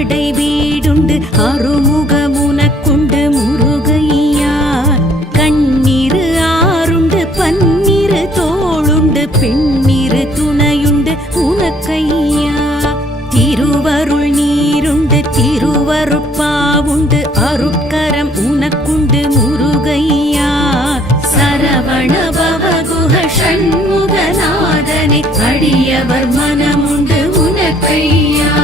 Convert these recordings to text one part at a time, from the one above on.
அறுபடை வீடுண்டு அறுமுகமுனக்குண்டு முருகையா. கண்ணீரு ஆறுண்டு பன்னிரு தோளுண்டு பெண்ணிரு துணையுண்டு உனக்கையா. திருவருள் நீருண்டு திருவருட்பாவுண்டு அருட்கரம் உனக்குண்டு முருகையா. சரவண பவகுஹ ஷண்முகநாதனே அடியவர் மனமுண்டு உனக்கையா.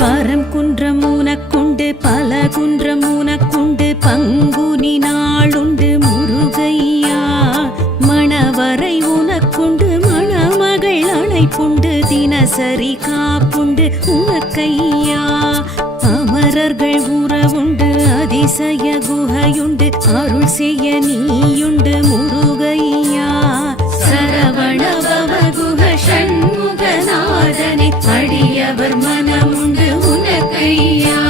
பரங்குன்றம் உனக்குண்டு பல குன்றம் உனக்குண்டு பங்குனி நாளுண்டு முருகையா. மணவரை உனக்குண்டு மணமகள் அணைப்புண்டு தினசரி காப்புண்டு உனக்கையா. அமரர்கள் உறவுண்டு அதிசய குகையுண்டு அருள் செய்ய நீயுண்டு முருகையா. சரவண பவகுஹ ஷண்முகநாதனே அடியவர் மனமுண்டு உனக்கையா.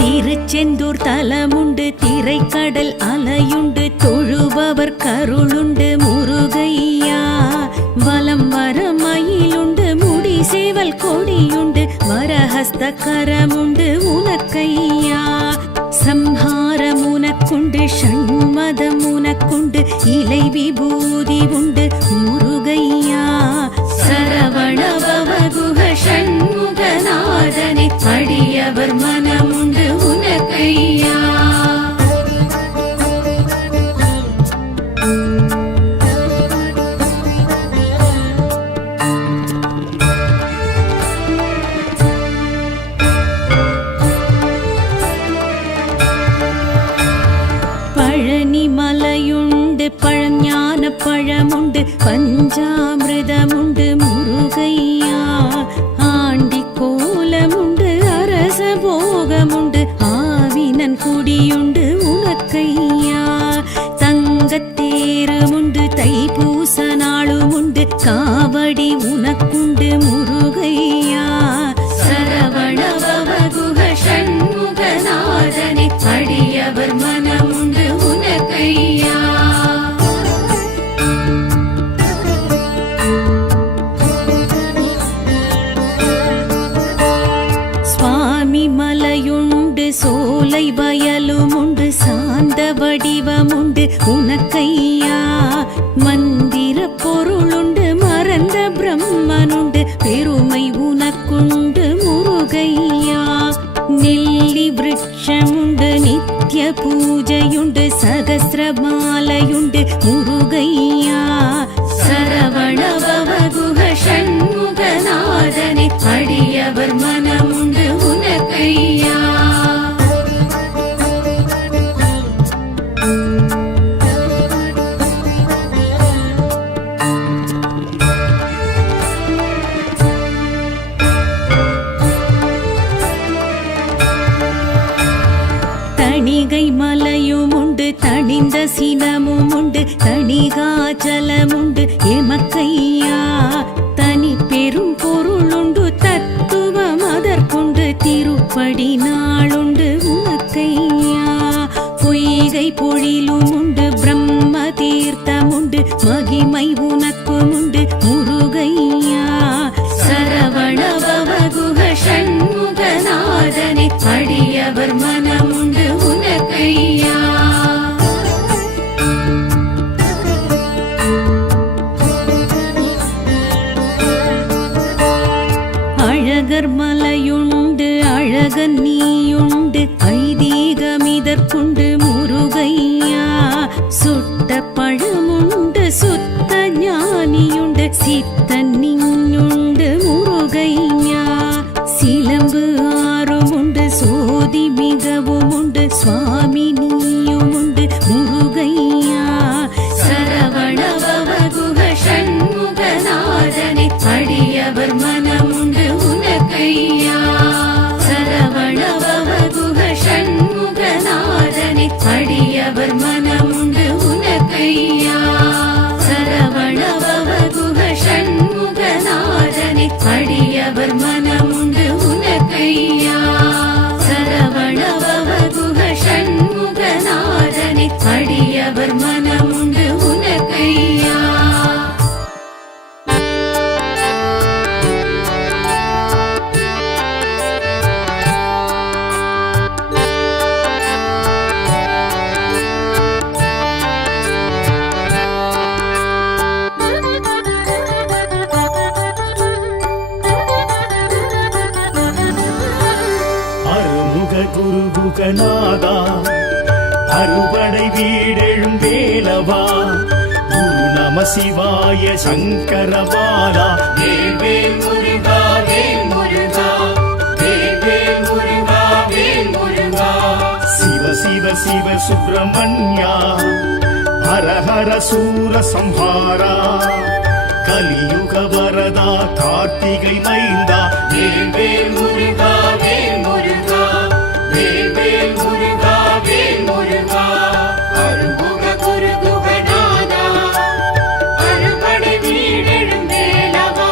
திருச்செந்தூர் தலமுண்டு திரைக்கடல் அலையுண்டு தொழுபவர் கருளுண்டு முருகையா. வலம் வர மயிலுண்டு முடி சேவல் கொடியுண்டு வரஹஸ்த கரமுண்டு உனக்கையா. சம்ஹாரம் உனக்குண்டு ஷண்மதம் உனக்குண்டு இலை விபூதி உண்டு முருகையா. சரவண பவகுஹ ஷண்முகநாதனே அடியவர் மனமுண்டு உனக்கையா. பழனிமலையுண்டு பழஞான பழமுண்டு பஞ்சாமிர்தமுண்டு முருகையா. ஆண்டி கோலமுண்டு அரச போகமுண்டு ஆவினன் குடியுண்டு உனக்கையா. தங்கத்தேருமுண்டு தைப்பூச நாளுமுண்டு காவடி உனக்குண்டு முருகையா. சரவண பவகுஹ ஷண்முகநாதனே அடியவர் மனமுண்டு உனக்கையா. சுவாமி மலையுண்டு சோலை வயலுமுண்டு சாந்த வடிவமுண்டு உனக்கையா. மந்திர பொருளுண்டு மறந்த பிரம்மனுண்டு பெருமை உனக்குண்டு முருகையா. நெல்லி விருட்சமுண்டு நித்ய பூஜையுண்டு சகஸ்ரமாலையுண்டு முருகையா. சரவண பவகுஹ ஷண்முகநாதனே அடியவர் மனமுண்டு உனக்கையா. தணிகை மலையுமுண்டு தணிந்த சினமுமுண்டு தணிகாச்சலமுண்டு எமக்கையா. தனி பெரும் பொருளுண்டு தத்துவம் அதற்குண்டு திருப்படி நாளுண்டு உனக்கையா. பொய்கை பொழிலுமுண்டு பிரம்ம தீர்த்தமுண்டு மகிமை உனக்குமுண்டு முருகையா. சரவண பவகுஹ ஷண்முகநாதனே அடியவர் மனமுண்டு உனக்கையா. அழகர் மலையுண்டு அழகன் நீயுண்டு ஐதீகமிதற்குண்டு முருகையா. சுட்ட பழமுண்டு சுத்த ஞானியுண்டு சித்தன் நீயுண்டு முருகையா. சிலம்பு ஆறுமுண்டு சோதி மிகவும் உண்டு சுவாமி நீயுமுண்டு முருகையா. சரவண பவகுஹ ஷண்முகநாதனே அடியவர் மனமுண்டு உனக்கையா. சரவண பவகுஹ ஷண்முகநாதனே அடியவர் மனமுண்டு உனக்கையா. குருகுகநாதா அறுபடை வீடெழும் வேலவா குரு நம சிவாய சங்கரபாலா வேல் வேல் முருகா வேல் முருகா வேல் வேல் முருகா வேல் முருகா சிவ சிவ சிவ சுப்பிரமணியா ஹர ஹர சூர சம்ஹாரா கலியுக வரதா கார்த்திகை மைந்தா வேல் வேல் முருகா வேல் முருகா வேல் வேல் முருகா வேல் முருகா அருமுக குருகுகநாதா அறுபடை வீடெழும் வேலவா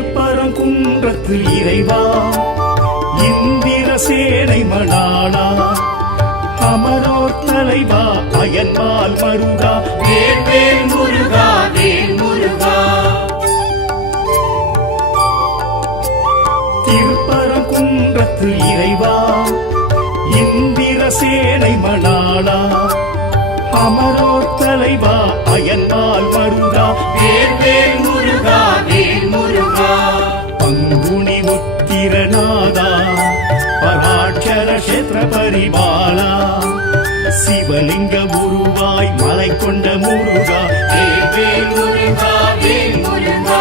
திருப்பரங்குன்றத்து இறைவா இந்திர சேனை மணாளா அமரோர் தலைவா அயன்மால் மருகா வேல் வேல் முருகா வேல் முருகா திருப்பரங்குன்றத்து இறைவா இந்திர சேனை மணாளா அமரோர் தலைவா அயன்மால் மருகா வேல் வேல் முருகா வேல் முருகா பங்குனி உத்திரநாதா பராட்சர கஷேத்திர பரிபாலா சிவலிங்க உருவாய் மலை கொண்ட முருகா வேல் வேல் முருகா வேல் முருகா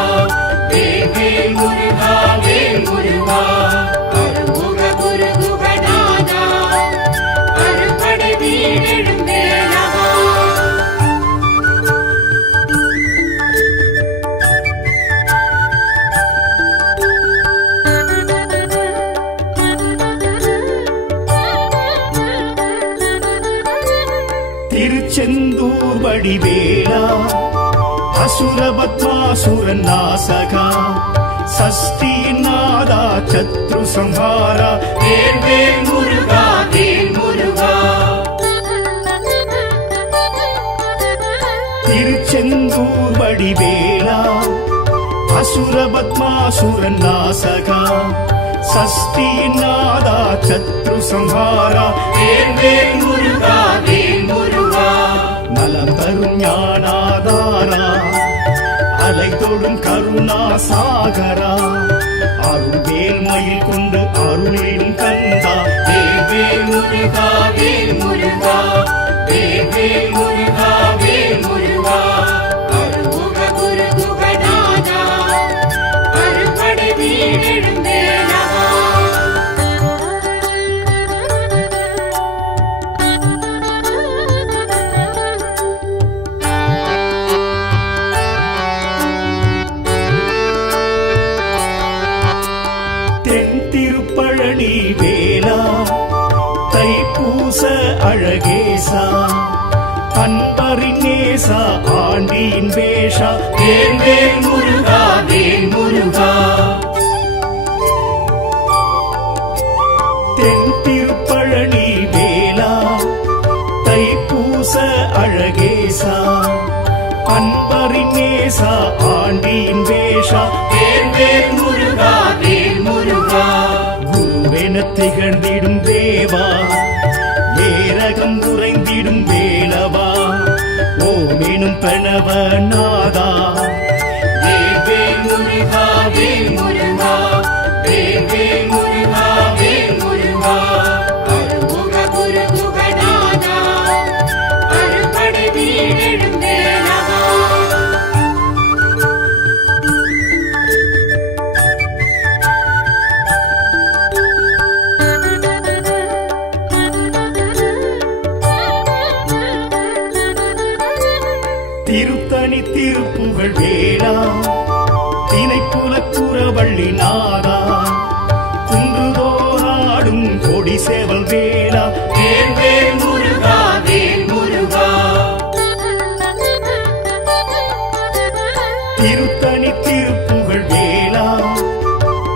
வேல் வேல் முருகா வேல் முருகா அருமுக குருகுகநாதா அறுபடை வீடெழும் வேலவா திருச்செந்தூர் வடிவேலா அசுரபத்மாசுரன் நாசகா சஷ்டியின் நாதா சத்ரு சம்ஹாரா வேல் வேல் முருகா வேல் முருகா திருச்செந்தூர் வடிவேலா அசுரபத்மாசுரன் நாசகா சஷ்டியின் நாதா சத்ரு சம்ஹாரா வேல் வேல் முருகா வேல் முருகா நலம் தரும் ஞானாதாரா அலை தொடும் கருணா சாகரா அருள்வேல் மயில் கொண்டு அருளின் கந்தா வேல் வேல் முருகா வேல் முருகா வேல் வேல் முருகா வேல் முருகா அருமுக குருகுகநாதா அறுபடை வீடெழும் வேலவா தென் திருப்பழனி வேலா தைப்பூச அழகேசா அன்பரின் நேசா ஆண்டியின் வேஷா வேல் வேல் முருகா வேல் முருகா தென் திருப்பழனி வேலா தைப்பூச அழகேசா அன்பரின் நேசா ஆண்டியின் வேஷா வேல் வேல் முருகா வேல் முருகா குருவென திகழ்ந்திடும் தேவா ஏரகம் குறைந்திடும் வேலவா ஓமெனும் பிரணவ நாதா வேல் வேல் முருகா வேல் முருகா வேல் வேல் முருகா வேல் முருகா அருமுக குருகுகநாதா அறுபடை வீடெழும் வேலவா திருத்தணி திருப்புகழ் வேளா திணைப்புலக்குறவள்ளி நாதா குன்றுதோராடும் கொடி சேவல் வேளா வேல் வேல் முருகா வேல் முருகா திருத்தணி திருப்புகழ் வேளா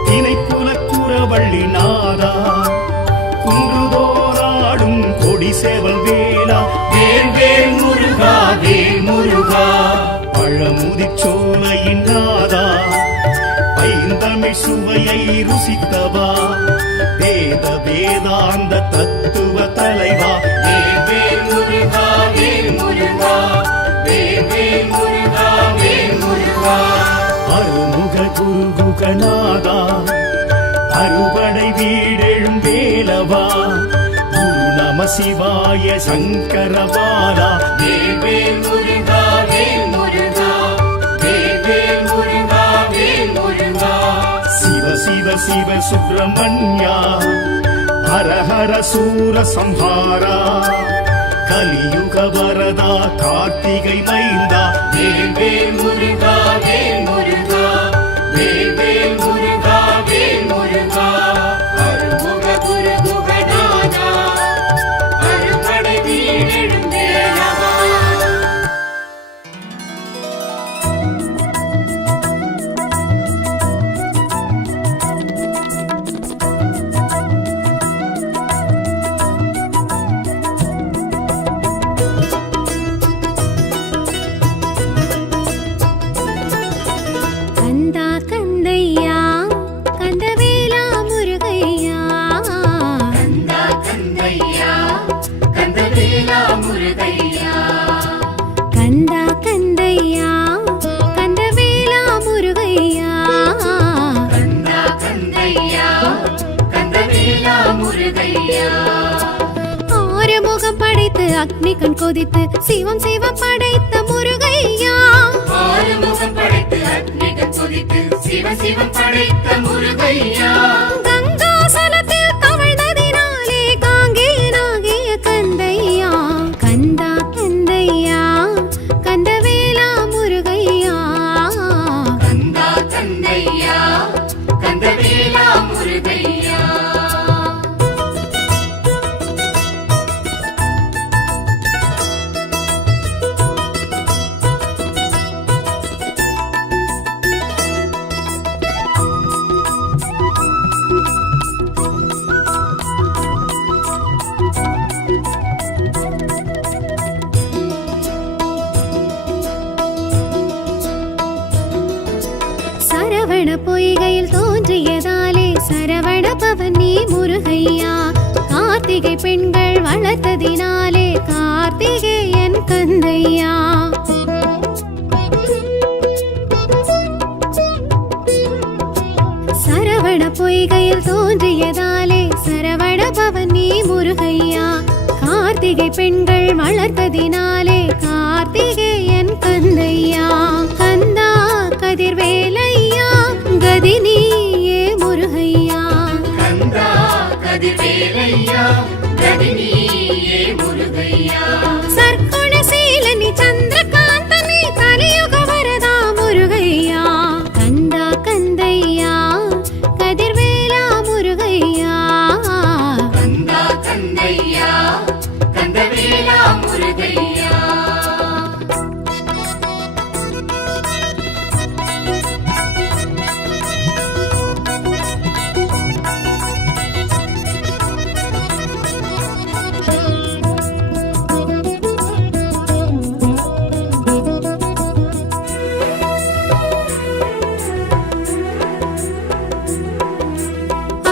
திணைப்புலக்குறவள்ளி நாதா குன்றுதோராடும் கொடி சேவல் வேளா வேல் வேல் முருகா வேல் முருகா பழமுதிச்சோலையின் நாதா ஐந்தமிழ் சுவையை ருசித்தவா வேத வேதாந்த தத்துவ தலைவா நாதா அறுபடை வீடெழும் வேலவா குரு நம சிவாய சங்கரபாலா வேல் முருகா வேல் முருகா வேல் முருகா வேல் முருகா சிவ சிவ சிவ சுப்பிரமணியா ஹர ஹர சூர சம்ஹாரா கலியுக வரதா கார்த்திகை மைந்தா வேல் முருகா வேல் முருகா வேல் முருகா வேல் முருகா அருமுக குரு குகநாதா அறுபடை வீடெழும் வேலவா கந்தா கந்தையா கந்தவேலா முருகையா கந்தா கந்தையா கந்தவேலா முருகையா கந்தா கந்தையா கந்தவேலா முருகையா கந்தா கந்தையா கந்தவேலா முருகையா ஆறுமுகம் படைத்து அக்னி கண் கொதித்து சிவம் சிவ படைத்த முருகையா ஆறுமுகம் படைத்து அக்னிகள் கொதித்து சிவ சிவம் படைத்த முருகையா கங்காசலத்தில் தவழ்ந்ததினாலே காங்கேயனாகிய கந்தையா கந்தா கந்தையா கந்தவேலா முருகையா கந்தா கந்தையா கந்தவேலா முருகையா சரவண பொய்கையில் தோன்றியதாலே சரவண பவன் நீ முருகையா கார்த்திகை பெண்கள் வளர்த்ததினாலே கார்த்திகேயன் கந்தையா சரவண பொய்கையில் தோன்றியதாலே சரவண பவன் நீ முருகையா கார்த்திகை பெண்கள் வளர்த்ததினாலே கார்த்திகேயன் கந்தையா கந்தா கதிர்வேலையா கதினியே முருகையா கந்தா கதிர்வேலையா கதினியே முருகையா சர்க்குணசீலனி சந்திரகாந்தனி கலியுக வரதா முருகையா கந்தா கந்தையா கதிர்வேலா முருகையா கந்தா கந்தையா கந்தவேலா முருகையா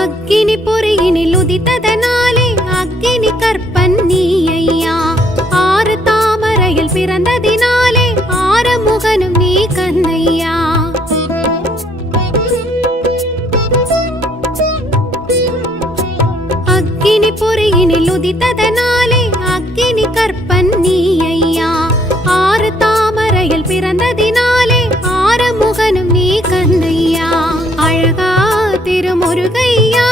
அக்கினி பொறியினில் உதித்ததனாலே அக்கினி கற்பன் நீ ஐயா ஆறு தாமரையில் பிறந்ததினாலே ஆறுமுகனும் நீ கந்தையா அக்கினி பொறியினில் உதித்ததனாலே அக்கினி கற்பன் நீ ஐயா ஆறு தாமரையில் பிறந்ததினாலே ஆறுமுகனும் நீ கந்தையா அழகா திருமுருகையா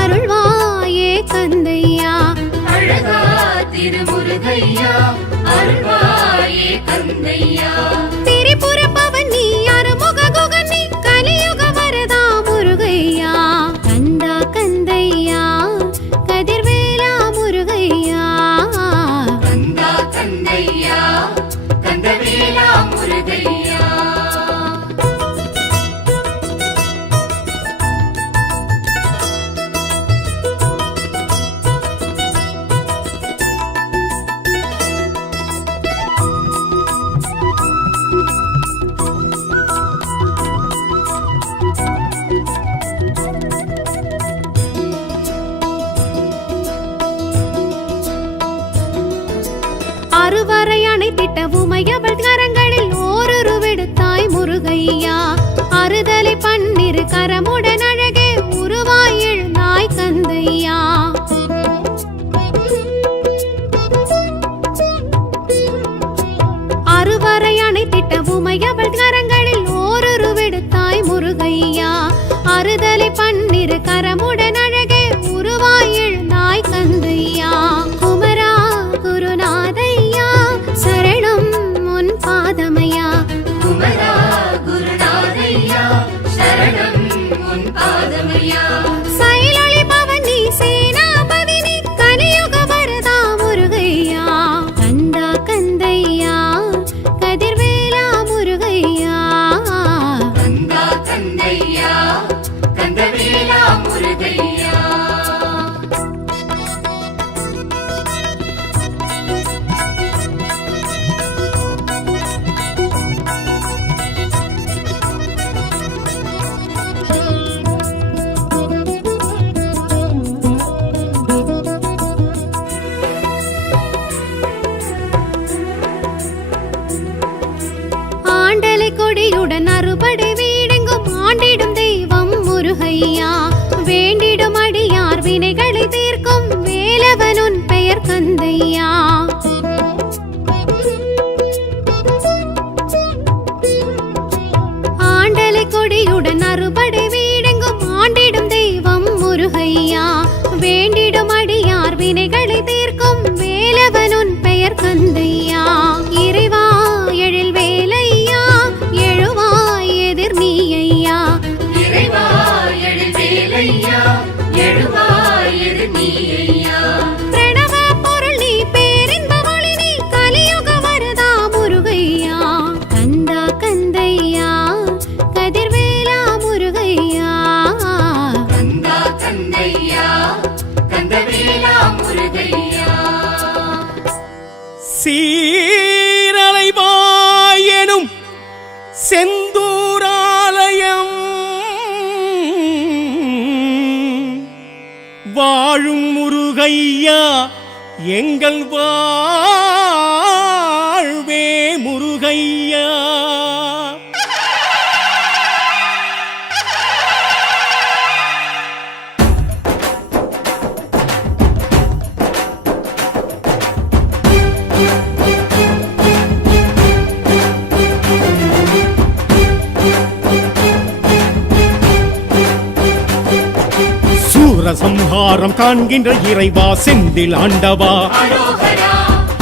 அருள்வாயே கந்தையா அழகா திருமுருகையா அருள்வாயே கந்தையா திரிபுர பவன் நீ அறுமுக குகன் நீ கலியுக வரதா முருகையா கந்தா கந்தையா கதிர்வேலா முருகையா கந்தா கந்தையா கந்தவேலா முருகையா இரு கரமுடன் அழகே உருவாய் எழுந்தாய் கந்தையா குமரா குருநாதையா சரணம் உன் பாதமையா குமரா குருநாதையா சரணம் உன் பாதமையா சைலொளி பவனி சேனாபதி நீ கலியுக வரதா முருகையா கந்தா கந்தையா கதிர்வேலா முருகையா கந்தா கந்தையா கந்தவேலா முருகையா ஆண்டலை கொடியுடன் அறுபடை வீடெங்கும் ஆண்டிடும் தெய்வம் முருகையா வேண்டிடும் அடியார் வினைகளை தீர்க்கும் வேலவனுன் பெயர் கந்தையா ஆண்டலை கொடியுடன் அறுபடை வீடெங்கும் ஆண்டிடும் தெய்வம் முருகையா வேண்டிடும் அடியார் வினைகளை தீர்க்கும் வேலவனுன் பெயர் கந்தையா இறைவா எழில் வேலையா எழுவாய் எதிர் நீ ஐயா இறைவா எழுவேலையா எழுவாய் எதிர் நீ ஐயா பிரணவ பொருள் நீ பேரின்ப ஒளி நீ கலியுக வரதா முருகையா கந்தா கந்தையா கதிர்வேலா முருகையா கந்தா கந்தையா கந்தவேலா முருகையா சீரலைவாயனும் செந்தூராலயம் வாழும் முருகையா எங்கள் வாழ்வே முருகையா சூரசம்ஹாரம் காண்கின்ற இறைவா செந்தில் ஆண்டவா அரோகரா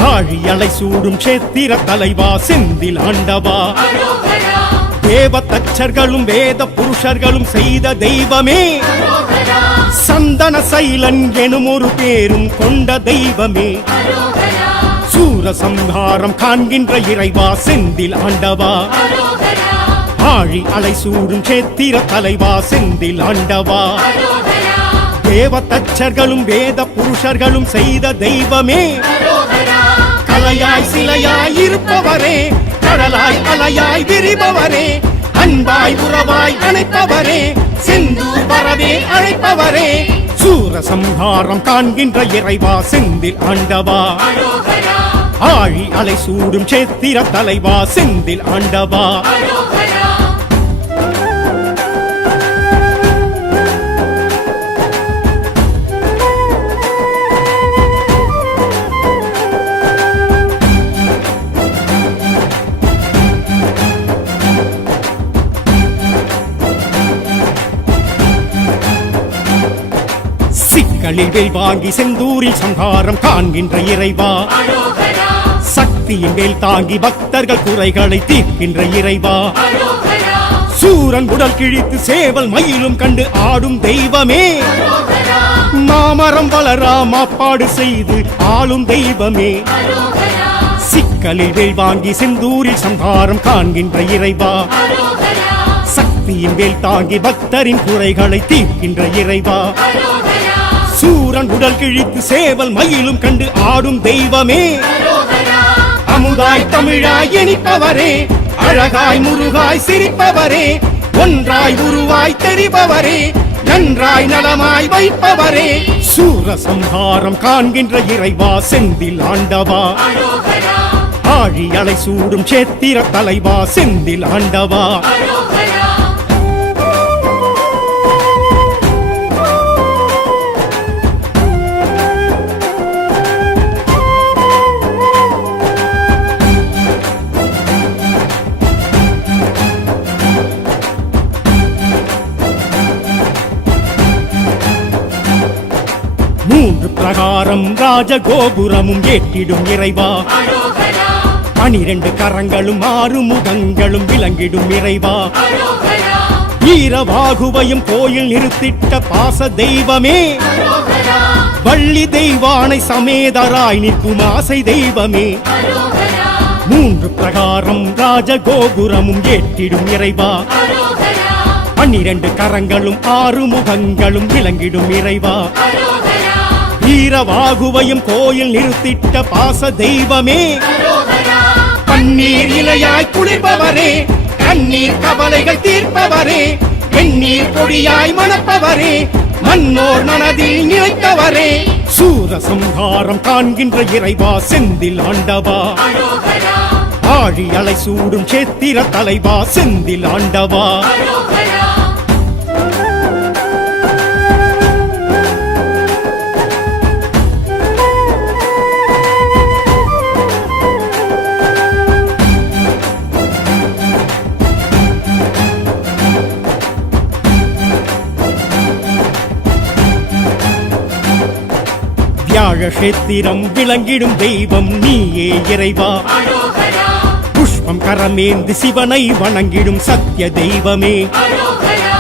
ஆழியலை சூடும் சேத்திர தலைவா செந்தில் ஆண்டவா அரோகரா தேவ தச்சர்களும் வேத புருஷர்களும் செய்த தெய்வமே அரோகரா சந்தன சைலன் எனும் ஒரு பேரும் கொண்ட தெய்வமே அரோகரா சூரசம்ஹாரம் காண்கின்ற இறைவா செந்தில் ஆண்டவா அரோகரா ஆழி அலை சூடும் சேத்திர தலைவா செந்தில் ஆண்டவா அரோகரா தேவ தச்சர்களும் வேத புருஷர்களும் செய்த தெய்வமே அரோகரா கலையாய் சிலையாய் இருப்பவரே கடலாய் அலையாய் விரிபவரே அன்பாய் உறவாய் அணைப்பவரே செந்தூர் வரவே அழைப்பவரே சூரசம்ஹாரம் காண்கின்ற இறைவா செந்தில் ஆண்டவா அரோகரா ஆழி அலை சூடும் சேத்திர தலைவா செந்தில் ஆண்டவா அரோகரா சிக்கலில் வேல் வாங்கி செந்தூரில் சங்காரம் காண்கின்ற இறைவா அரோகரா சக்தியின் வேல் தாங்கி பக்தர்கள் குறைகளை தீர்க்கின்ற இறைவா அரோகரா சூரன் உடல் கிழித்து சேவல் மயிலும் கண்டு ஆடும் தெய்வமே அரோகரா மாமரம் வளரா மாப்பாடு செய்து ஆளும் தெய்வமே அரோகரா சிக்கலில் வேல் வாங்கி செந்தூரில் சங்காரம் காண்கின்ற இறைவா அரோகரா சக்தியின் வேல் தாங்கி பக்தரின் குறைகளை தீர்க்கின்ற இறைவா அரோகரா சூரன் உடல் கிழித்து சேவல் மயிலும் கண்டு ஆடும் தெய்வமே அரோகரா அமுதாய் தமிழாய் இனிப்பவரே அழகாய் முருகாய் சிரிப்பவரே ஒன்றாய் உருவாய் தெரிபவரே நன்றாய் நலமாய் வைப்பவரே சூரசம்ஹாரம் காண்கின்ற இறைவா செந்தில் ஆண்டவா அரோகரா ஆழி அலை சூடும் சேத்திர தலைவா செந்தில் ஆண்டவா அரோகரா சங்காரம் ராஜகோபுரமும் ஏற்றிடும் இறைவா. அரோகரா 12 கரங்களும் 6 முகங்களும் விளங்கிடும் இறைவா. அரோகரா வீரவாகுவையும் கோயில் நிறுத்திட்ட பாச தெய்வமே. அரோகரா வள்ளி தெய்வானை சமேதராய் நிற்கும் ஆசை தெய்வமே. அரோகரா 3 பிரகாரம் ராஜகோபுரமும் ஏற்றிடும் இறைவா. அரோகரா 12 கரங்களும் 6 முகங்களும் விளங்கிடும் இறைவா. அரோகரா வீரவாகுவையும் கோயில் நிறுத்திட்ட பாச தெய்வமே. அரோகரா கண்ணீர் இலையாய் குளிர்பவரே, கண்ணீர் கவலைகள் தீர்ப்பவரே, வெந்நீர் பொடியாய் மணப்பவரே, மன்னோர் மனதில் நிலைத்தவரே. சூரசம்ஹாரம் காண்கின்ற இறைவா செந்தில் ஆண்டவா. அரோகரா ஆழி அலை சூடும் சேத்திர தலைவா செந்தில் ஆண்டவா. அரோகரா வியாழக்ஷேத்திரம் விளங்கிடும் தெய்வம் நீயே இறைவா. அரோகரா புஷ்பம் கரமேந்து சிவனை வணங்கிடும் சத்திய தெய்வமே. அரோகரா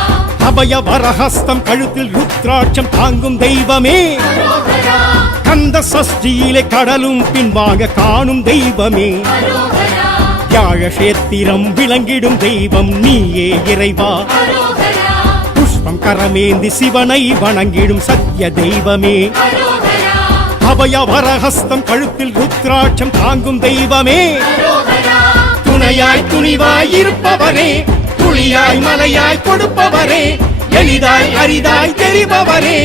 அபய வரஹஸ்தம் கழுத்தில் ருத்ராட்சம் தாங்கும் தெய்வமே. அரோகரா கந்த சஷ்டியிலே கடலும் பின்வாங்க காணும் தெய்வமே. அரோகரா வியாழக்ஷேத்திரம் விளங்கிடும் தெய்வம் நீயே இறைவா. அரோகரா புஷ்பம் கரமேந்தி சிவனை வணங்கிடும் சத்திய தெய்வமே. அரோகரா அபய வரஹஸ்தம் கழுத்தில் ருத்ராட்சம் தாங்கும் தெய்வமே. அரோகரா துணையாய் துணிவாய் இருப்பவரே, துளியாய் மலையாய் கொடுப்பவரே, எளிதாய் அரிதாய் தெரிபவரே,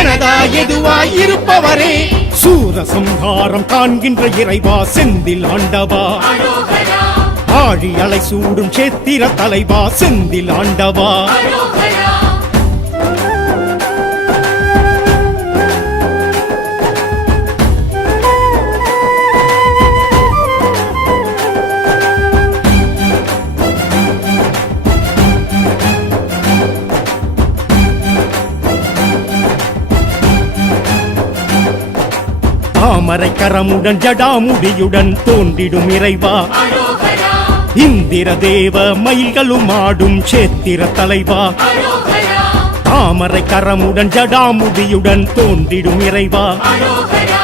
எனதாய் எதுவாய் இருப்பவரே. சூரசம்ஹாரம் காண்கின்ற இறைவா செந்தில் ஆண்டவா. அரோகரா ஆழி அலை சூடும் சேத்திர தலைவா செந்தில் ஆண்டவா. அரோகரா தாமரை கரமுடன் ஜடாமுடியுடன் தோன்றிடும் இறைவா. அரோகரா இந்திர தேவ மயில்களும் ஆடும் சேத்திர தலைவா. அரோகரா தாமரை கரமுடன் ஜடாமுடியுடன் தோன்றிடும் இறைவா. அரோகரா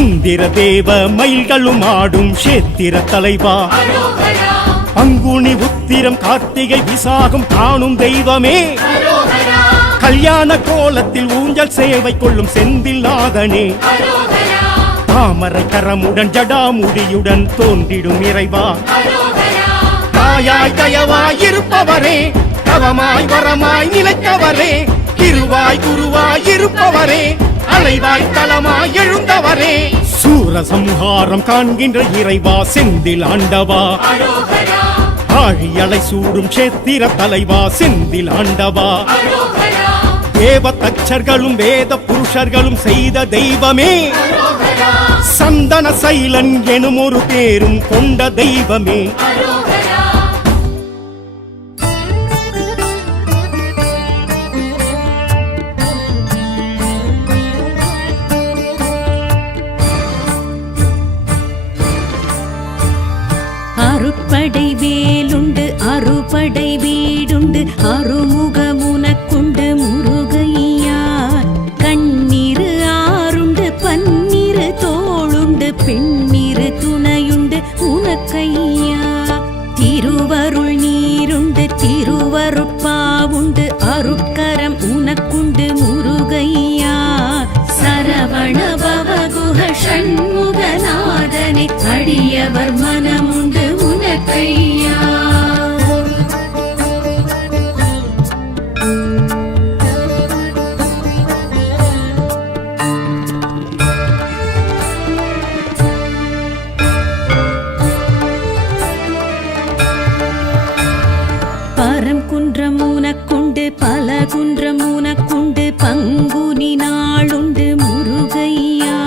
இந்திர தேவ மயில்களும் ஆடும் சேத்திர தலைவா. அரோகரா பங்குனி உத்திரம் கார்த்திகை விசாகம் காணும் தெய்வமே. அரோகரா கல்யாண கோலத்தில் ஊஞ்சல் சேவை கொள்ளும் செந்தில் நாதனே. அரோகரா தாமரை கரமுடன் ஜடாமுடியுடன் தோன்றிடும் இறைவா. அரோகரா தாயாய் தயவாய் இருப்பவரே, தவமாய் வரமாய் நிலைத்தவரே, திருவாய் குருவாய் இருப்பவரே, அலைவாய் தலமாய் எழுந்தவரே. சூரசம்ஹாரம் காண்கின்ற இறைவா செந்தில் ஆண்டவா. அரோகரா ஆழி அலை சூடும் சேத்திர தலைவா செந்தில் ஆண்டவா. அரோகரா தேவ தச்சர்களும் வேத புருஷர்களும் செய்த தெய்வமே. அரோகரா சந்தன சைலன் எனும் ஒரு பேரும் கொண்ட தெய்வமே. அரோகரா அருட்படை வேலுண்டு அறுபடை வீடுண்டு அருமுகமுனக்குண்டு முருகையா. கண்ணீரு ஆறுண்டு பன்னிரு தோளுண்டு பெண்ணிரு துணையுண்டு உனக்கையா. திருவருள் நீருண்டு திருவருட்பாவுண்டு அருட்கரம் உனக்குண்டு முருகையா. சரவண பவகுஹ ஷண்முகநாதனை அடியவர் மனமுண்டு உனக்கையா. பரம் குன்றம் உனக்குண்டு பல குன்றம் உனக்குண்டு பங்குனி நாளுண்டு முருகையா.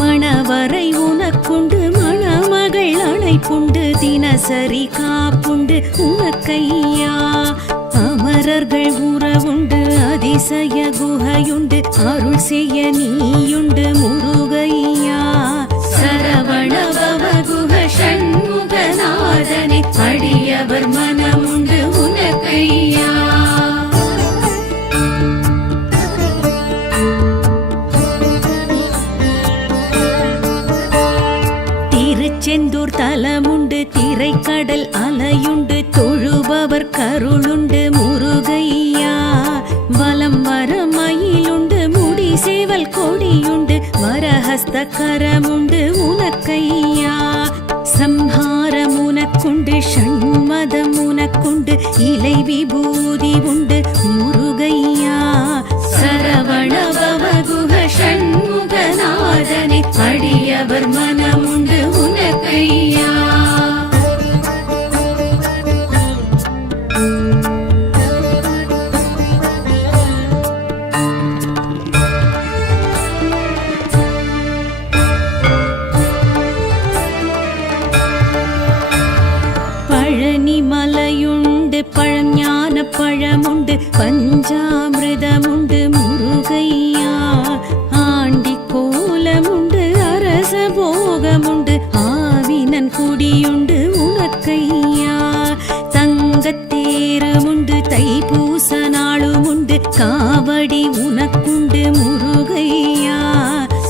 மணவரை உனக்குண்டு மணமகள் அழைப்புண்டு தினசரி காப்புண்டு உனக்கையா. அமரர்கள் உறவுண்டு அதிசய குகையுண்டு அருள் செய்ய நீயுண்டு முருகையா சரவண பவகுஹ ஷண்முகநாதனே அடியவர் மனமுண்டு உனக்கையா திருச்செந்தூர் தலமுண்டு திரைக்கடல் அலையுண்டு தொழுபவர் கருளுண்டு முருகையா வலம் வர மயிலுண்டு முடி சேவல் கொடியுண்டு வரஹஸ்த கரமுண்டு உனக்கையா சம்ஹாரம் உனக்குண்டு ஷண்மதம் உனக்குண்டு இலை விபூதி உண்டு முருகையா சரவண பவகுஹ ஷண்முகநாதனே அடியவர் மனமுண்டு உனக்கையா பழனி மலையுண்டு பழஞான பழமுண்டு பஞ்சாமிர்தமுண்டு முருகையா ஆண்டி கோலமுண்டு அரச போகமுண்டு ஆவினன் குடியுண்டு உனக்கையா தங்கத்தேருமுண்டு தைப்பூச நாளுமுண்டு காவடி உனக்குண்டு முருகையா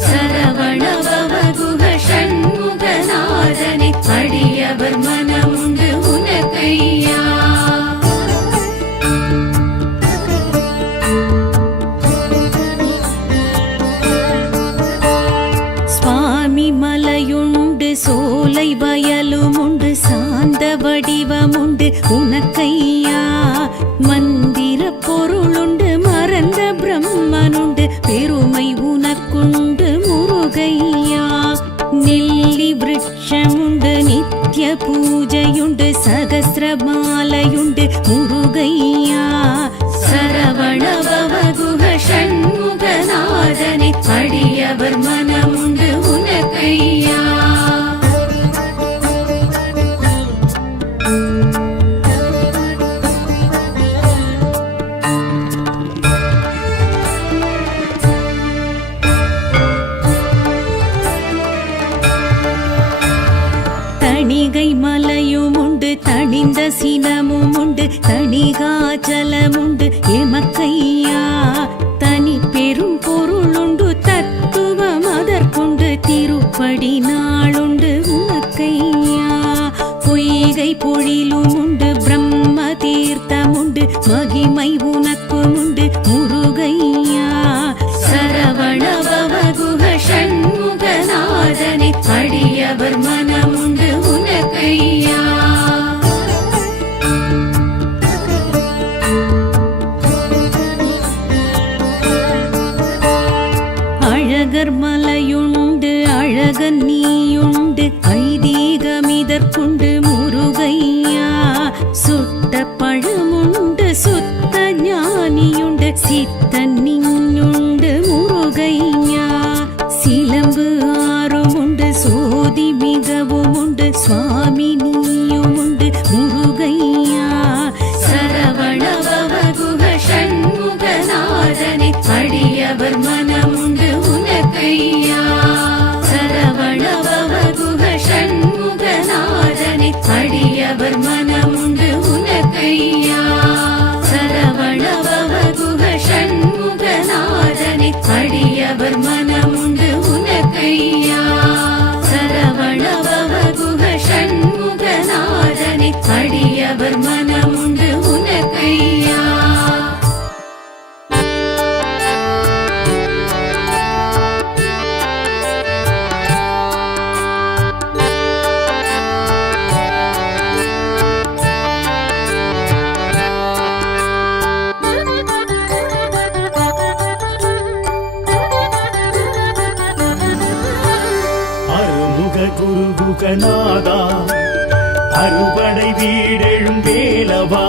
சரவண பவகுஹ ஷண்முகநாதனே அடியவர் மனமுண்டு உனக்கையா சுவாமி மலையுண்டு சோலை வயலுமுண்டு சாந்த வடிவமுண்டு உனக்கையா மந்திர பொருளுண்டு மறந்த பிரம்மனுண்டு பெருமை உனக்குண்டு முருகையா நெல்லி விருட்சமுண்டு நித்ய பூஜையுண்டு சகஸ்ரமாலையுண்டு முருகையா சரவண பவகுஹ ஷண்முகநாதனே அடியவர் மனமுண்டு உனக்கையா தணிகை மலையுமுண்டு தணிந்த சினமுமுண்டு தணிகாச்சலமுண்டு எமக்கையா தனி பெரும் பொருளுண்டு தத்துவம் அதற்குண்டு திருப்படி நாளுண்டு உனக்கையா பொய்கை பொழிலுமுண்டு பிரம்ம தீர்த்தமுண்டு மகிமை உனக்குமுண்டு முருகையா சரவண பவகுஹ ஷண்முகநாதனே அடியவர் மனமுண்டு உனக்கையா அழகர் மலையுண்டு அழகன் நீயுண்டு ஐதீகமிதற்குண்டு முருகையா சுட்ட பழமுண்டு சுத்த ஞானியுண்டு சித்தன் நீயுண்டு முருகையா சிலம்பு ஆறுமுண்டு சோதி மிகவும் உண்டு சுவாமி நீயுமுண்டு முருகையா சரவண பவகுஹ ஷண்முகநாதனே அடியவர் மனமுண்டு உனக்கையா சரவண பவகுஹ ஷண்முகநாதனே அடியவர் மனமுண்டு உனக்கையா சரவண பவகுஹ ஷண்முகநாதனே அடியவர் மனமுண்டு உனக்கையா சரவண பவகுஹ ஷண்முகநாதனே அடியவர் மனமுண்டு உனக்கையா குருகுகநாதா அறுபடை வீடெழும் வேலவா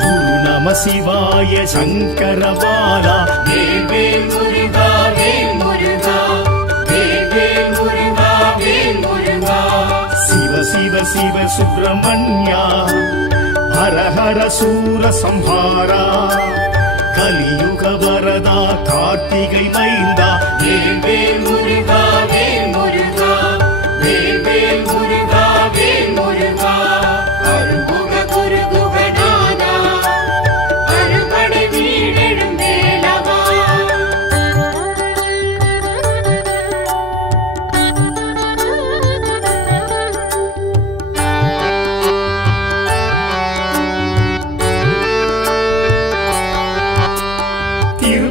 குரு நம சிவாய சங்கரபாலா வேல் வேல் முருகா வேல் முருகா வேல் வேல் முருகா வேல் முருகா சிவ சிவ சிவ சுப்பிரமணியா ஹர ஹர சூர சம்ஹாரா கலியுக வரதா கார்த்திகை மைந்தா வேல் வேல் முருகா வேல் முருகா வேல் வேல் முருகா வேல் முருகா அருள்முக குருகுகநாதா அறுபடை வீடெழும் வேலவா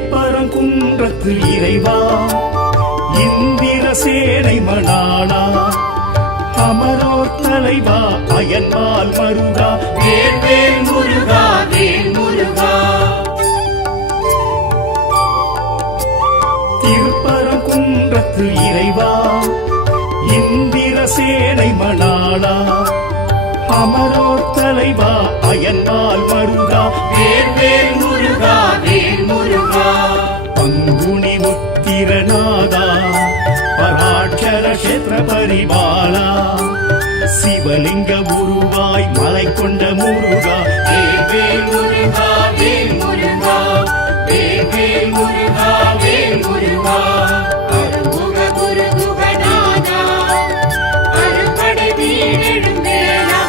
திருப்பரங்குன்றத்து இறைவா இந்திர சேனை மணாளா அமரோர் தலைவா அயன்மால் மருகா வேல் வேல் முருகா வேல் முருகா திருப்பரங்குன்றத்து இறைவா இந்திர சேனை மணாளா அமரோர் தலைவா அயன்மால் மருகா வேல் வேல் முருகா வேல் முருகா பங்குனி உத்திரநாதா பராட்சர கஷேத்திர பரிபாலா சிவலிங்க உருவாய் மலை கொண்ட முருகா வேல் வேல் முருகா வேல் முருகா வேல் வேல் முருகா வேல் முருகா அருள்முக குருகுகநாதா அறுபடை வீடெழும் வேலவா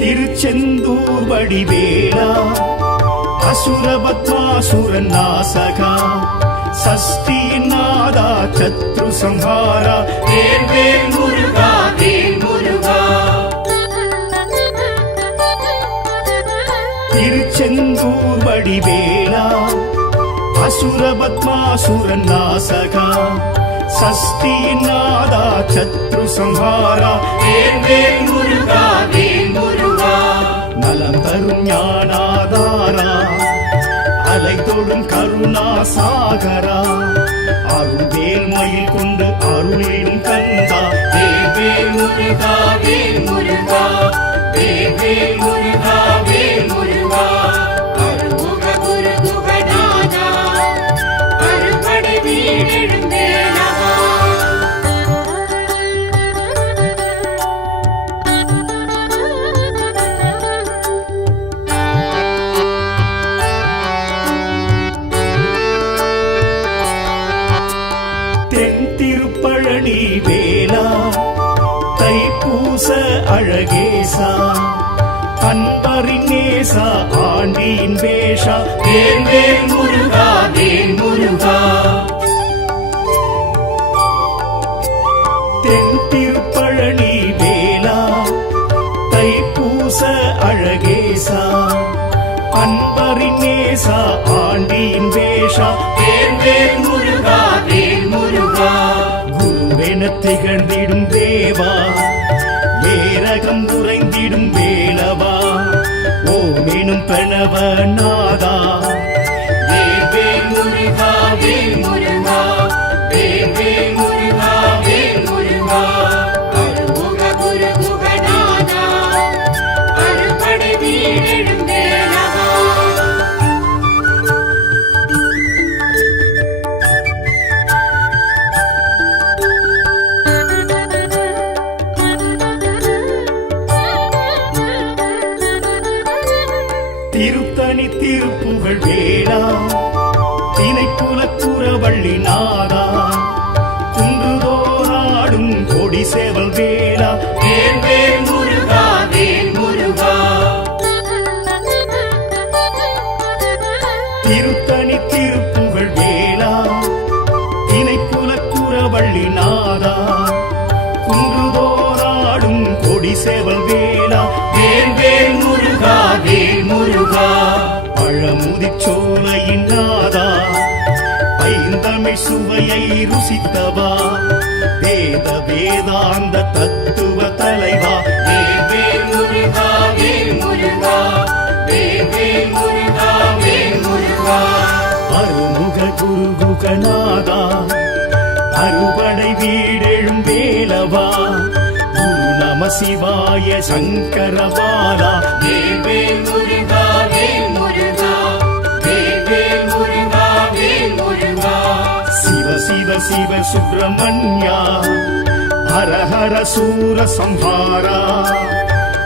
திருச்செந்தூர் வடிவேலா அசுரபத்மாசுரன் நாசகா சஷ்டியின் நாதா சத்ரு சம்ஹாரா வேல் வேல் முருகா வேல் முருகா திருச்செந்தூர் வடிவேலா அசுரபத்மாசுரன் நாசகா சஷ்டியின் நாதா சத்ரு சம்ஹாரா வேல் வேல் முருகா வேல் முருகா நலம் தரும் ஞானாதாரா அலை தொடும் கருணா சாகரா அருள்வேல் மயில் கொண்டு அருளிடும் கந்தா வேல் வேல் முருகா வேல் முருகா வேல் வேல் முருகா வேல் முருகா அருள்முக குருகுகநாதா அறுபடை வீடெழும் வேலவா தென் திருப்பழனி வேலா தைப்பூச அழகேசா அன்பரின் நேசா ஆண்டியின் வேஷா வேல் வேல் முருகா வேல் முருகா தென் திருப்பழனி வேலா தைப்பூச அழகேசா அன்பரின் நேசா ஆண்டியின் வேஷா வேல் வேல் முருகா வேல் முருகா குருவென திகழ்ந்திடும் தேவா ஏரகம் உறைந்திடும் வேலவா ஓமெனும் பிரணவ நாதா வேல் வேல் முருகா வேல் முருகா வேல் வேல் முருகா வேல் முருகா அருள்முக குருகுகநாதா அறுபடை வீடெழும் வேலவா திருத்தணி திருப்புகழ் வேளா திணைக்குலக்குறவள்ளி நாதா குன்றுதோறாடும் கொடி சேவல் வேளா வேல் வேல் முருகா வேல் முருகா திருத்தணி திருப்புகழ் வேளா திணைக்குலக்குறவள்ளி நாதா குன்றுதோறாடும் கொடி சேவல் வேளா வேல் வேல் முருகா வேல் முருகா பழமுதிச்சோலையின் நாதா ஐந்தமிழ் சுவையை ருசித்தவா வேத வேதாந்த தத்துவ தலைவா வேல் வேல் முருகா வேல் முருகா வேல் வேல் முருகா வேல் முருகா அருமுக குருகுகநாதா அறுபடை வீடெழும் வேலவா குரு நம சிவாய சங்கரபாலா வேல் வேல் முருகா சுப்பிரமணியா ஹர ஹர சூர சம்ஹாரா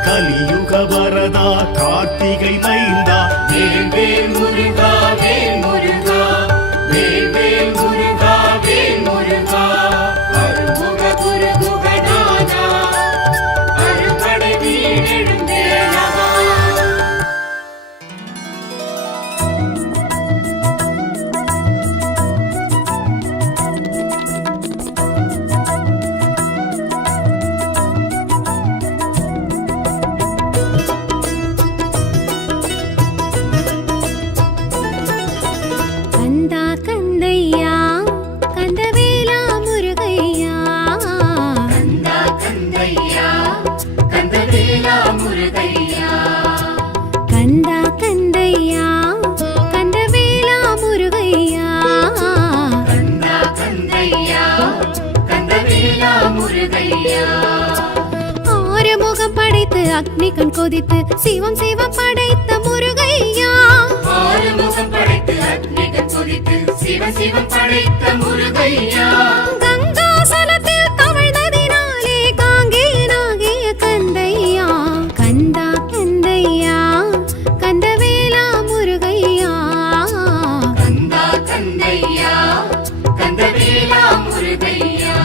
கலியுக வரதா கார்த்திகை மைந்தா வேல் வேல் முருகா வேல் முருகா வேல் வேல் முருகா வேல் முருகா அருமுக குருகுகநாதா அரும்படை வீடெழும் தேவா கந்தா கந்தையா கந்தவேலா முருகையா கந்தா கந்தையா கந்தவேலா முருகையா கந்தா கந்தையா கந்தவேலா முருகையா கந்தா கந்தையா கந்தவேலா முருகையா ஆறுமுகம் படைத்து அக்னி கண் கொதித்து சிவம் சிவம் படைத்த முருகையா ஆறுமுகம் படைத்து அக்னிகள் கொதித்து சிவ சிவம் படைத்த முருகையா கங்காசலத்தில் தவழ்ந்ததினாலே காங்கேயனாகிய கந்தையா கந்தா கந்தையா கந்தவேலா முருகையா கந்தா கந்தையா கந்தவேலா முருகையா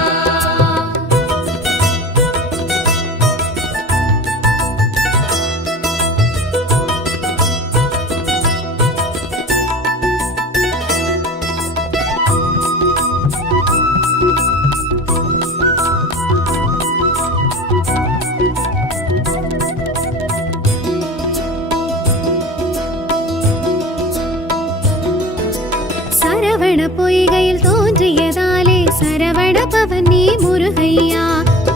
சரவண பொய்கையில் தோன்றியதாலே சரவண பவனி முருகையா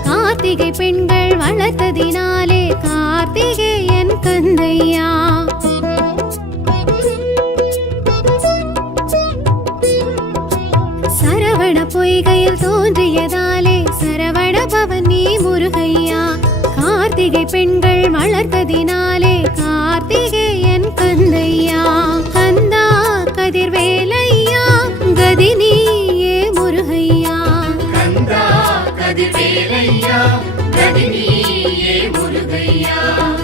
கார்த்திகை பெண்கள் வளர்த்ததினாலே கார்த்திகேயன் கந்தையா சரவண பொய்கையில் தோன்றியதாலே சரவண பவனி முருகையா கார்த்திகை பெண்கள் வளர்த்ததினாலே கார்த்திகேயன் கந்தையா கந்தா கதிர்வேலையா கதினியே முருகையா கந்தா கதிர்வேலையா கதினியே முருகையா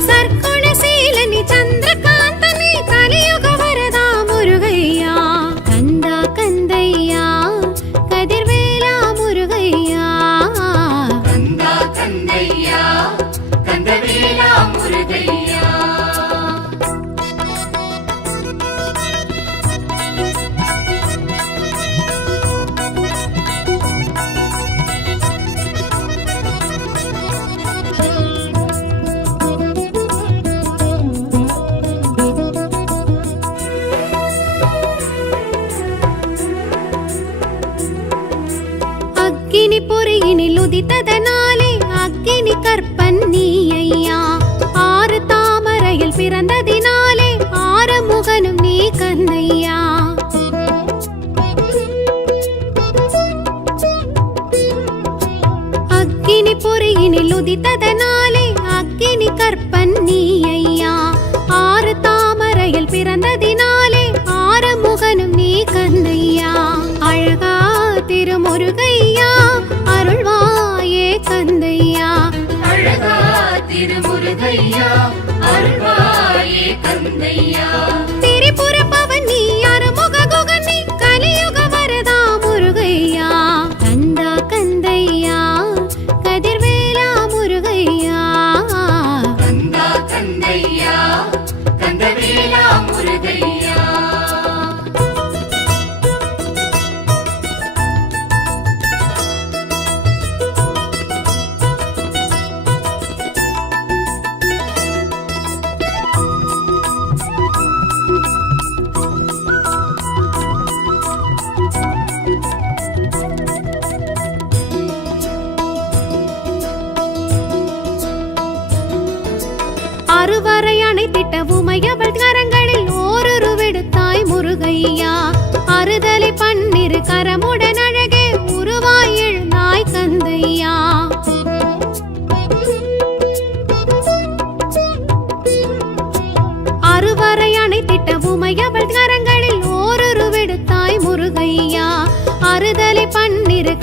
சர்க்குணசீலனி சந்திரகாந்தனி கலியுக வரதா முருகையா கந்தா கந்தையா கதிர்வேலா முருகையா கந்தா கந்தையா கந்தவேலா முருகையா அக்கினி பொறியினில் உதித்ததனாலே அக்கினி கற்பன் நீ ஐயா ஆறு தாமரையில் பிறந்ததினாலே ஆறுமுகனும் நீ கந்தையா அக்கினி பொறியினில் உதித்ததனாலே அக்கினி கற்பன் நீ ஐயா ஆறு தாமரையில் பிறந்ததினாலே ஆறுமுகனும் நீ கந்தையா அழகா திருமுருகையா அருள்வாயே கந்தையா அழகா திருமுருகையா அருள்வாயே கந்தையா திரிபுர பவனி அருமுக குகனி கலியுக வரதா முருகையா கந்தா கந்தையா கதிர்வேலா முருகையா கந்தா கந்தையா கந்தவேலா முருகையா அறுவரை அணைத்திட்ட உமையவள் கரங்களில் ஓரொரு விடுத்தாய் முருகையா அறுதலை பன்னிரு கரமுடன் அழகே உருவாய் எழுந்தாய் கந்தையா அறுவரை அணைத்திட்ட உமையவள் கரங்களில் ஓரொரு விடுத்தாய் முருகையா அறுதலை பன்னிரு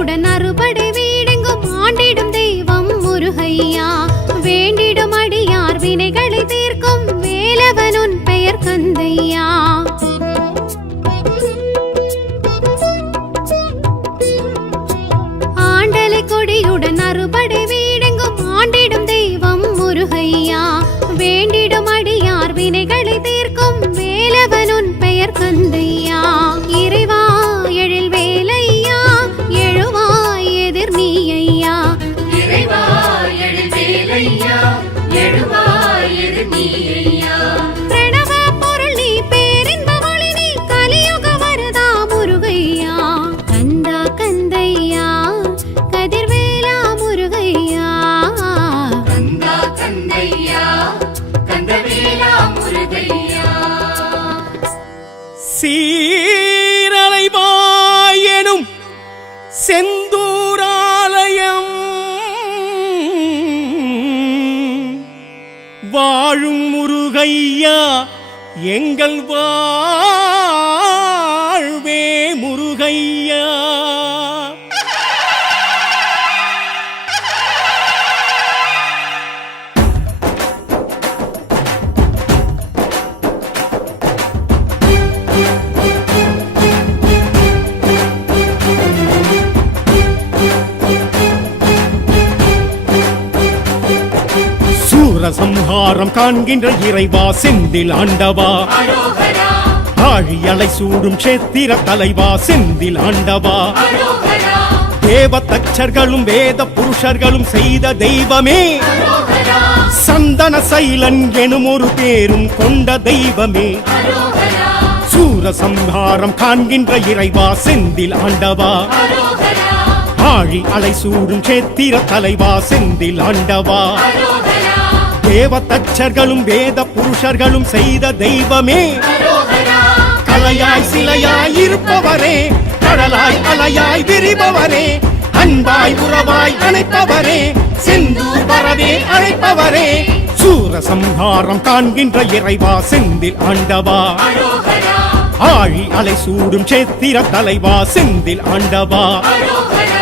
கொடியுடன் அறுபடை வீடெங்கும் ஆண்டிடும் தெய்வம் முருகையா வேண்டிடும் அடியார் வினைகளை தீர்க்கும் வேலவனுன் பெயர் கந்தையா ஆண்டலை கொடியுடன் அறுபடை வீடெங்கும் ஆண்டிடும் தெய்வம் முருகையா வேண்டிடும் அடியார் வினைகளை தீர்க்கும் வேலவனுன் பெயர் கந்தையா இறைவா எழில் வேலையா எழுவாய் எதிர் நீ ஐயா இறைவா எழில் வேலையா எழுவாய் எதிர் நீ ஐயா பிரணவ பொருள் நீ பேரின்ப ஒளி நீ கலியுக வரதா முருகையா கந்தா கந்தையா கதிர்வேலா முருகையா கந்தா கந்தையா கந்தவேலா முருகையா சீரலைவாயெனும் செந்தூராலயம் வாழும் முருகையா எங்கள் வாழ்வே முருகையா சூரசம்ஹாரம் காண்கின்ற இறைவா செந்தில் ஆண்டவா அரோகரா ஆழி அலை சூடும் சேத்திர தலைவா செந்தில் ஆண்டவா அரோகரா தேவ தச்சர்களும் வேத புருஷர்களும் செய்த தெய்வமே அரோகரா சந்தன சைலன் எனும் ஒரு பேரும் கொண்ட தெய்வமே அரோகரா சூரசம்ஹாரம் காண்கின்ற இறைவா செந்தில் ஆண்டவா அரோகரா ஆழி அலை சூடும் சேத்திர தலைவா செந்தில் ஆண்டவா அரோகரா தேவ தச்சர்களும் வேத புருஷர்களும் செய்த தெய்வமே அரோகரா கலையாய் சிலையாய் இருப்பவரே கடலாய் அலையாய் விரிபவரே அன்பாய் உறவாய் அணைப்பவரே செந்தூர் வரவே அழைப்பவரே சூரசம்ஹாரம் காண்கின்ற இறைவா செந்தில் ஆண்டவா அரோகரா ஆழி அலை சூடும் சேத்திர தலைவா செந்தில் ஆண்டவா அரோகரா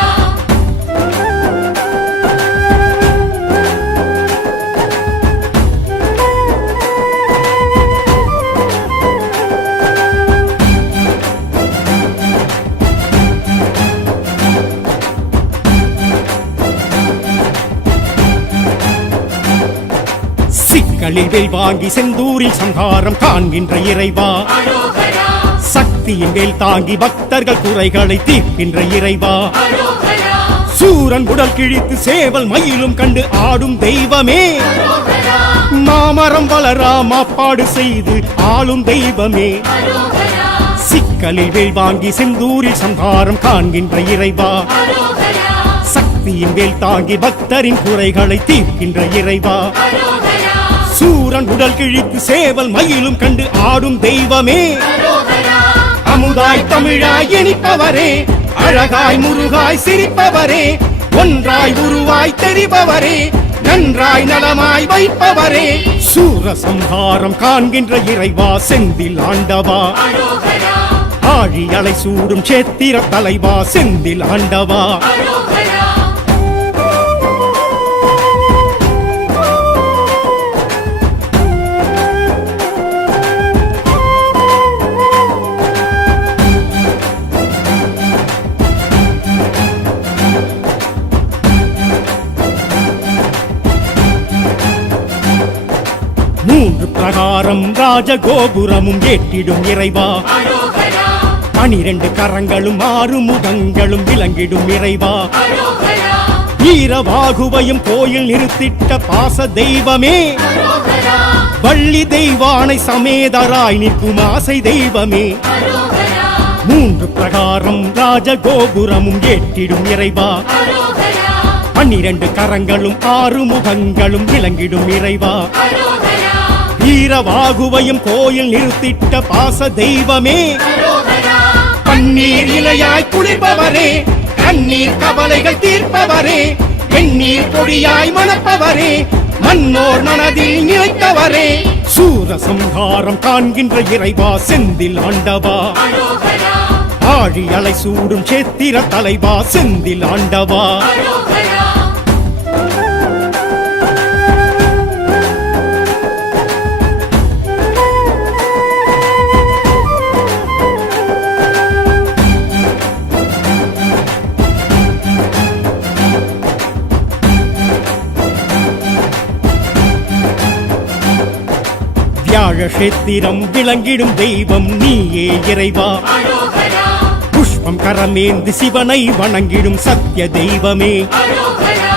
சிக்கலில் வேல் வாங்கி செந்தூரில் சங்காரம் காண்கின்ற இறைவா அரோகரா சக்தியின் வேல் தாங்கி பக்தர்கள் குறைகளை தீர்க்கின்ற இறைவா அரோகரா சூரன் உடல் கிழித்து சேவல் மயிலும் கண்டு ஆடும் தெய்வமே அரோகரா மாமரம் வளரா மாப்பாடு செய்து ஆளும் தெய்வமே அரோகரா சிக்கலில் வேல் வாங்கி செந்தூரில் சங்காரம் காண்கின்ற இறைவா அரோகரா சக்தியின் வேல் தாங்கி பக்தரின் குறைகளை தீர்க்கின்ற இறைவா அரோகரா சூரன் உடல் கிழித்து சேவல் மயிலும் கண்டு ஆடும் தெய்வமே அரோகரா அமுதாய் தமிழாய் இனிப்பவரே அழகாய் முருகாய் சிரிப்பவரே ஒன்றாய் உருவாய் தெரிபவரே நன்றாய் நலமாய் வைப்பவரே சூரசம்ஹாரம் காண்கின்ற இறைவா செந்தில் ஆண்டவா அரோகரா ஆழி அலை சூடும் சேத்திர தலைவா செந்தில் ஆண்டவா அரோகரா மூன்று பிரகாரம் ராஜகோபுரமும் ஏற்றிடும் இறைவா அரோகரா 12 கரங்களும் 6 முகங்களும் விளங்கிடும் இறைவா அரோகரா வீரவாகுவையும் கோயில் நிறுத்திட்ட பாச தெய்வமே அரோகரா வள்ளி தெய்வானை சமேதராய் நிற்கும் ஆசை தெய்வமே அரோகரா மூன்று பிரகாரம் ராஜகோபுரமும் ஏற்றிடும் இறைவா அரோகரா 12 கரங்களும் 6 முகங்களும் விளங்கிடும் இறைவா அரோகரா வீரவாகுவையும் கோயில் நிறுத்திட்ட பாச தெய்வமே அரோகரா பன்னீர் இலையாய் குளிர்பவரே கண்ணீர் கவலைகள் தீர்ப்பவரே வெந்நீர் பொடியாய் மணப்பவரே மன்னோர் மனதில் நிலைத்தவரே சூரசம்ஹாரம் காண்கின்ற இறைவா செந்தில் ஆண்டவா அரோகரா ஆழி அலை சூடும் சேத்திர தலைவா செந்தில் ஆண்டவா அரோகரா வியாழ கஷேத்திரம் விளங்கிடும் தெய்வம் நீயே இறைவா அரோகரா புஷ்பம் கரமேந்து சிவனை வணங்கிடும் சத்திய தெய்வமே அரோகரா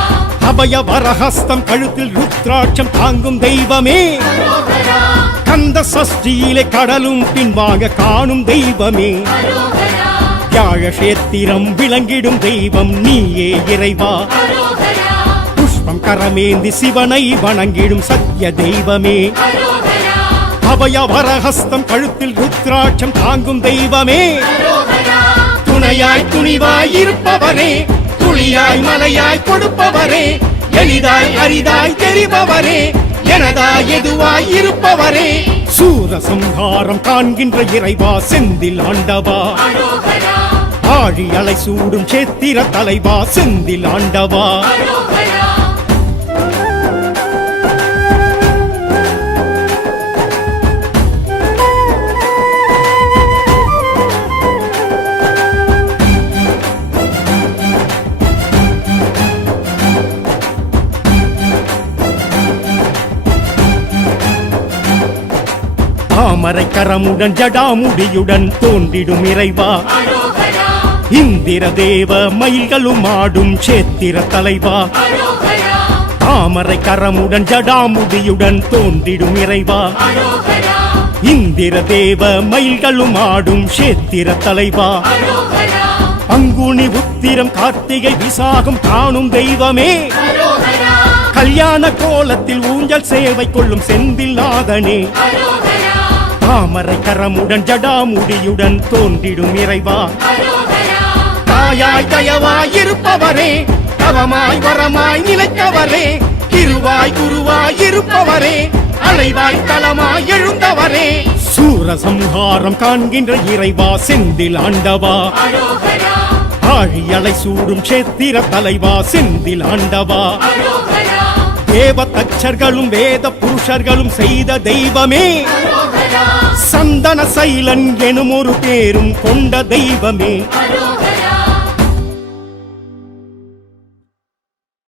அபய வரஹஸ்தம் கழுத்தில் ருத்ராட்சம் தாங்கும் தெய்வமே அரோகரா கந்த சஷ்டியிலே கடலும் பின்வாங்க காணும் தெய்வமே அரோகரா வியாழ கஷேத்திரம் விளங்கிடும் தெய்வம் நீயே இறைவா அரோகரா புஷ்பம் கரமேந்தி சிவனை வணங்கிடும் சத்திய தெய்வமே அரோகரா அபய வரஹஸ்தம் கழுத்தில் ருத்ராட்சம் தாங்கும் தெய்வமே அரோகரா துணையாய் துணிவாய் இருப்பவரே துளியாய் மலையாய் கொடுப்பவரே எளிதாய் அரிதாய் தெரிபவரே எனதாய் எதுவாய் இருப்பவரே சூரசம்ஹாரம் காண்கின்ற இறைவா செந்தில் ஆண்டவா அரோகரா ஆழி அலை சூடும் சேத்திர தலைவா செந்தில் ஆண்டவா அரோகரா தாமரை கரமுடன் ஜடாமுடியுடன் தோன்றிடும் இறைவா அரோகரா இந்திர தேவ மயில்களும் ஆடும் சேத்திர தலைவா அரோகரா தாமரை கரமுடன் ஜடாமுடியுடன் தோன்றிடும் இறைவா அரோகரா இந்திர தேவ மயில்களும் ஆடும் சேத்திர தலைவா அரோகரா பங்குனி உத்திரம் கார்த்திகை விசாகம் காணும் தெய்வமே அரோகரா கல்யாண கோலத்தில் ஊஞ்சல் சேவை கொள்ளும் செந்தில் நாதனே அரோகரா தாமரை கரமுடன் ஜடாமுடியுடன் தோன்றிடும் இறைவா அரோகரா தாயாய் தயவாய் இருப்பவரே தவமாய் வரமாய் நிலைத்தவரே திருவாய் குருவாய் இருப்பவரே அலைவாய் தலமாய் எழுந்தவரே சூரசம்ஹாரம் காண்கின்ற இறைவா செந்தில் ஆண்டவா அரோகரா ஆழி அலை சூடும் சேத்திர தலைவா செந்தில் ஆண்டவா அரோகரா தேவ தச்சர்களும் வேத புருஷர்களும் செய்த தெய்வமே அரோகரா சந்தன சைலன் எனும் ஒரு பேரும் கொண்ட தெய்வமே அரோகரா